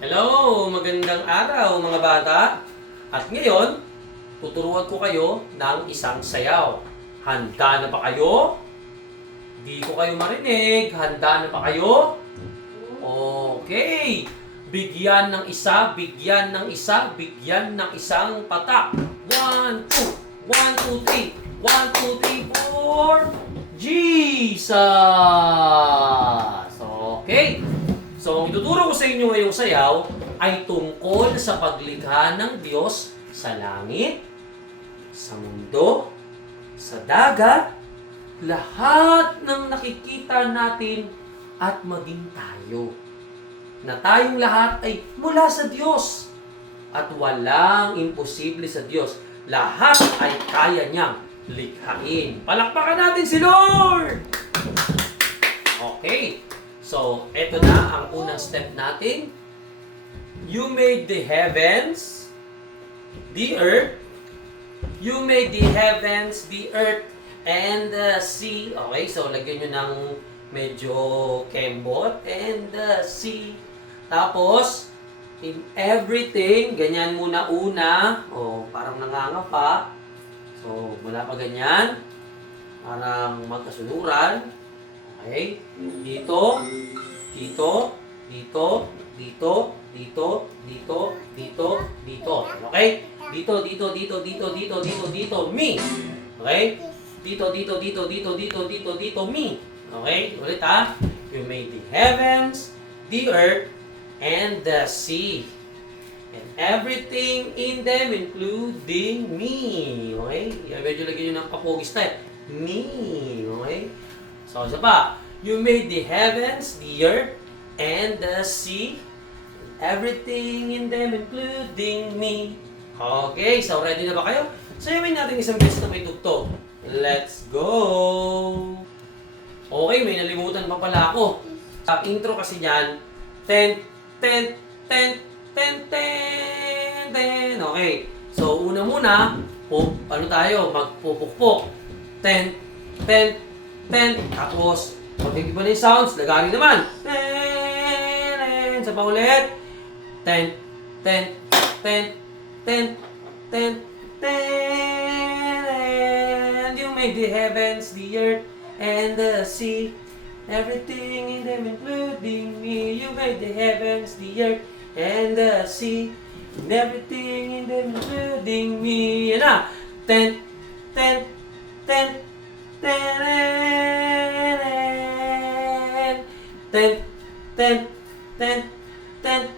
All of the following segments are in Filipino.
Hello! Magandang araw mga bata! At ngayon, tuturuan ko kayo ng isang sayaw. Handa na ba kayo? Di ko kayo marinig. Handa na ba kayo? Okay! Bigyan ng isa, bigyan ng isa, bigyan ng isang patak. 1, 2, 1, 2, 3. 1, 2, 3, 4. Jesus! Okay. So, ang ituturo ko sa inyo ngayong sayaw ay tungkol sa paglikha ng Diyos sa langit, sa mundo, sa dagat, lahat ng nakikita natin at maging tayo. Na tayong lahat ay mula sa Diyos at walang imposible sa Diyos. Lahat ay kaya niyang likhain. Palakpakan natin si Lord! Okay. So, eto na ang unang step natin. You made the heavens, the earth. You made the heavens, the earth, and the sea. Okay, so lagyan nyo ng medyo kembot. And the sea. Tapos, in everything, ganyan muna una. O, parang nangangapa. So, wala pa ganyan. Parang magkasunuran. Okay? Dito, dito, dito, dito, dito, dito, dito, dito. Okay? Dito, dito, dito, dito, dito, dito, dito, me. Okay? Dito, dito, dito, dito, dito, dito, dito, me. Okay? Ulit ha. You made the heavens, the earth, and the sea. And everything in them, including me. Okay? Medyo lagyan nyo ng kapogis type. Me. Okay? So, isa pa. You made the heavens, the earth, and the sea. Everything in them, including me. Okay, so ready na ba kayo? Sayawin natin isang beses na may tugtog. Let's go! Okay, may nalimutan pa pala ako. Intro kasi niyan. Ten, ten, ten, ten, ten, ten. Okay, so una muna, ano tayo? Magpupukpok. Ten, ten, 10. Tapos, pag nag-iba na yung sounds, lagari naman. 10. Sa pa ulit. 10, 10, 10, 10, 10, 10. And you made the heavens, the earth, and the sea. Everything in them, including me. You made the heavens, the earth, and the sea. And everything in them, including me. Yan na. 10, 10, 10, 10, 10, 10, 10, 10,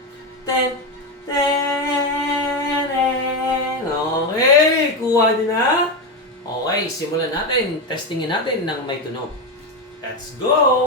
10, 10. Okay, kuha din na. Okay, simulan natin. Testingin natin ng may tunog. Let's go!